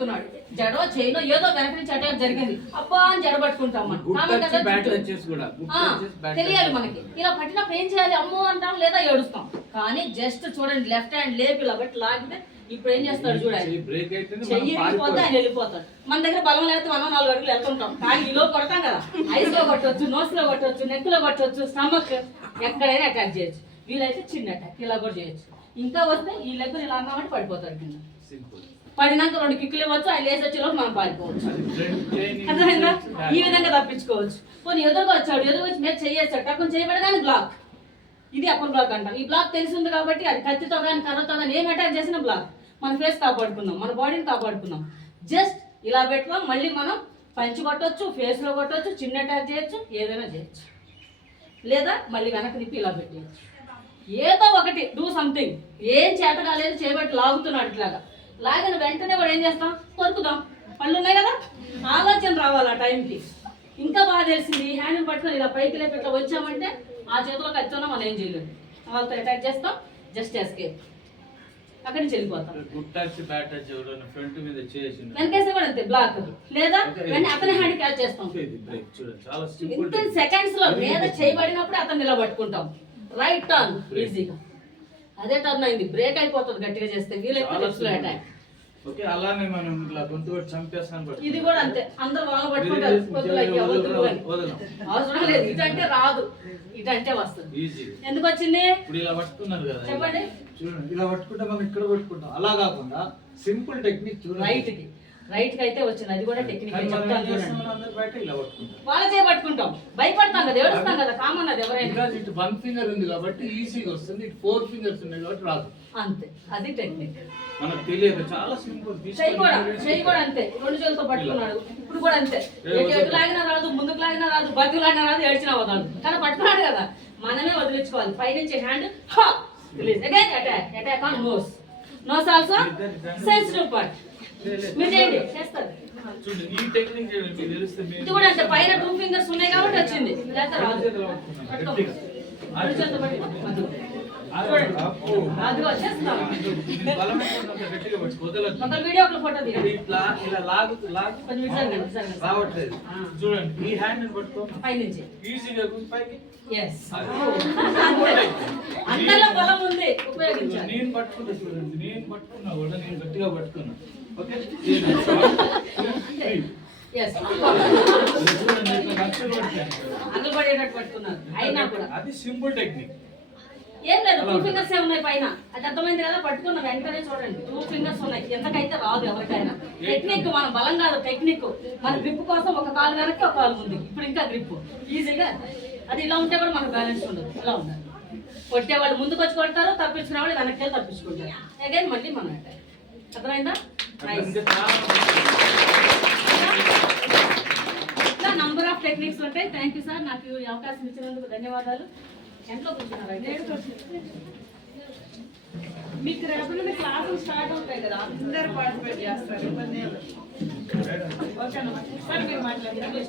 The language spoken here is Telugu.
లాగుతున్నాడు, జడో చైనో ఏదో వెనక నుంచి అటాక్ జరిగింది, అబ్బా అని జడ పట్టుకుంటాం మనం. తెలియాలి మనకి. ఇలా పట్టినప్పుడు ఏం చేయాలి, అమ్మో అంటాం లేదా ఏడుస్తాం. కానీ జస్ట్ చూడండి, లెఫ్ట్ హ్యాండ్ లేపి ఇలా బట్టి లాగితే ఇప్పుడు ఏం చేస్తాడు చూడండి, చెయ్యి వెళ్ళిపోతే ఆయన వెళ్ళిపోతాడు. మన దగ్గర బలం లేకపోతే మనం 4 అడుగులు వెళ్తుంటాం. కానీ ఈలో కొడతాం కదా, ఐస్ లో కొట్టవచ్చు, నోస్ లో కొట్టవచ్చు, నెక్ లో కొట్టవచ్చు, స్టమక్ ఎక్కడైనా అటాక్ చేయొచ్చు. వీలైతే చిన్న అటాక్ ఇలా కూడా చేయొచ్చు. ఇంకా వస్తే ఈ లెగ్ ఇలా అన్నామంటే పడిపోతాడు కింద. పడినాక 2 కిక్కులు ఇవ్వచ్చు, ఆయన లేచి వచ్చేలోపు మనం పారిపోవచ్చు. అర్థమైందా? ఈ విధంగా తప్పించుకోవచ్చు. పోనీ ఎదురుగా వచ్చాడు, ఎదురు వచ్చి మీద చేయొచ్చాడు, టక్కుని చేయబడగానే బ్లాక్. ఇది అప్పర్ బ్లాక్ అంటాం. ఈ బ్లాక్ తెలిసి ఉంది కాబట్టి అది కత్తితో కానీ కర్రతో కానీ ఏం అటాక్ చేసినా బ్లాక్. మన ఫేస్ కాపాడుకున్నాం, మన బాడీని కాపాడుకున్నాం. జస్ట్ ఇలా పెట్టాం. మళ్ళీ మనం పంచి కొట్టవచ్చు, ఫేస్లో కొట్టవచ్చు, చిన్న అటాక్ చేయొచ్చు, ఏదైనా చేయొచ్చు. లేదా మళ్ళీ వెనక్కి తిప్పి ఇలా పెట్టేయచ్చు. ఏదో ఒకటి డూ సంథింగ్. ఏం చేత కాలేదు, చేయబట్టి లాగుతున్నాడు. ఇట్లాగా లాగిన వెంటనే కూడా ఏం చేస్తాం, కొరుకుదాం. పళ్ళు ఉన్నాయి కదా, ఆలోచన రావాలి ఆ టైంకి. ఇంకా బాగా తెలిసింది, ఈ హ్యాండిల్ పట్టుకొని ఇలా పైకి లేపి ఇట్లా వచ్చామంటే ఆ చేతిలో కత్తినా మనం ఏం చేయలేము. వాళ్ళతో అటాక్ చేస్తాం, జస్ట్ ఎస్కేప్, అక్కడి నుంచి వెళ్ళిపోతాం. వెనకేస్తే కూడా అంతే బ్లాక్. లేదా అతని హ్యాండ్ క్యాచ్ చేస్తాం ఇంత సెకండ్స్ లో. లేదా చేయబడినప్పుడు అతను నిలబట్టుకుంటాం. రైట్ టర్న్ ఈజీగా. అదే టర్న్ అయింది, బ్రేక్ అయిపోతుంది గట్టిగా చేస్తే. వీలైతే అటాక్. ఓకే, అలానే మనం ఇట్లా గొంతు చంపేస్తాం. ఇది కూడా అంతే, అందరూ వాళ్ళు పట్టుకుంటారు. అవసరం లేదు, ఇటంటే రాదు, ఇటంటే వస్తుంది. ఎందుకు వచ్చింది ఇప్పుడు ఇలా పట్టుకున్నారు కదా, చెప్పండి. చూడండి, ఇలా పట్టుకుంటే మనం ఇక్కడ పట్టుకుంటాం. అలా కాకుండా సింపుల్ టెక్నిక్ చూడండి. రైట్ కి అయితే వచ్చింది. అది కూడా టెక్నిక్ చెప్తాను చూడండి. వాళ్ళ చేపట్టుకుంటాం, భయపడతాం కదా, ఏడుస్తాం కదా, కామన్ అది ఎవరైనా. ఇటు 1 ఫింగర్ ఉంది కాబట్టి ఈజీగా వస్తుంది, ఇటు 4 ఫింగర్స్ ఉన్నాయి కాబట్టి రాదు. అంతే, అది టెక్నిక్. మనకు తెలియదు, చాలా సింపుల్. చెయ్యి కూడా అంతే, 2 చేతులతో పట్టుకున్నాడు. ఇప్పుడు కూడా అంతే, ఎటు లాగినా రాదు, ముందుకు లాగినా రాదు, బతుకు లాగినా రాదు, ఏడ్చినా వదలదు. కానీ పట్టుకున్నాడు కదా, మనమే వదిలించుకోవాలి. పైనుంచి hand release, again attack, attack on nose. Nose also sensitive part. మీరు చేయండి, చేస్తారు. ఇది కూడా అంటే పైన 2 ఫింగర్స్ ఉన్నాయి కాబట్టి వచ్చింది, లేకపోతే రాదు. చూడండి, ఈ హ్యాండ్ పట్టుకో పైనుంచి ఈజీగా పైకి. అందరిలో బలం ఉంది, ఉపయోగించాలి. నేను పట్టుకుంటా, చూడండి, నేను పట్టుకున్నా కూడా, నేను గట్టిగా పట్టుకున్నా. ఓకే, అది సింపుల్ టెక్నిక్. ఏం లేదు, 2 ఫింగర్స్ ఉన్నాయి పైన. అది అర్థమైంది కదా, పట్టుకున్న వెంటనే చూడండి 2 ఫింగర్స్ ఉన్నాయి. ఎంతకైతే రాదు ఎవరికైనా. టెక్నిక్ మన బలం కాదు, టెక్నిక్. మన గ్రిప్ కోసం ఒక కాలు వెనక్కి, ఒక కాలు ముందు. ఇప్పుడు ఇంకా గ్రిప్ ఈజీగా. అది ఇలా ఉంటే కూడా మనకు బ్యాలెన్స్ ఉండదు. ఇలా ఉండాలి. కొట్టే వాళ్ళు ముందుకు వచ్చి కొడతారు, తప్పించుకునే వాళ్ళు వెనక్కి వెళ్ళి తప్పించుకుంటారు. అగైన్ మళ్ళీ మనం అటాక్. అర్థమైందా? ఇలా నంబర్ ఆఫ్ టెక్నిక్స్ ఉంటాయి. థ్యాంక్ యూ సార్, నాకు ఈ అవకాశం ఇచ్చినందుకు ధన్యవాదాలు. ఎంతో కూర్చున్నారు. మీకు రేపు నుండి క్లాసులు స్టార్ట్ అవుతాయి కదా, అందరూ పార్టిసిపేట్ చేస్తారు. ఓకేనా సార్, మీరు మాట్లాడండి.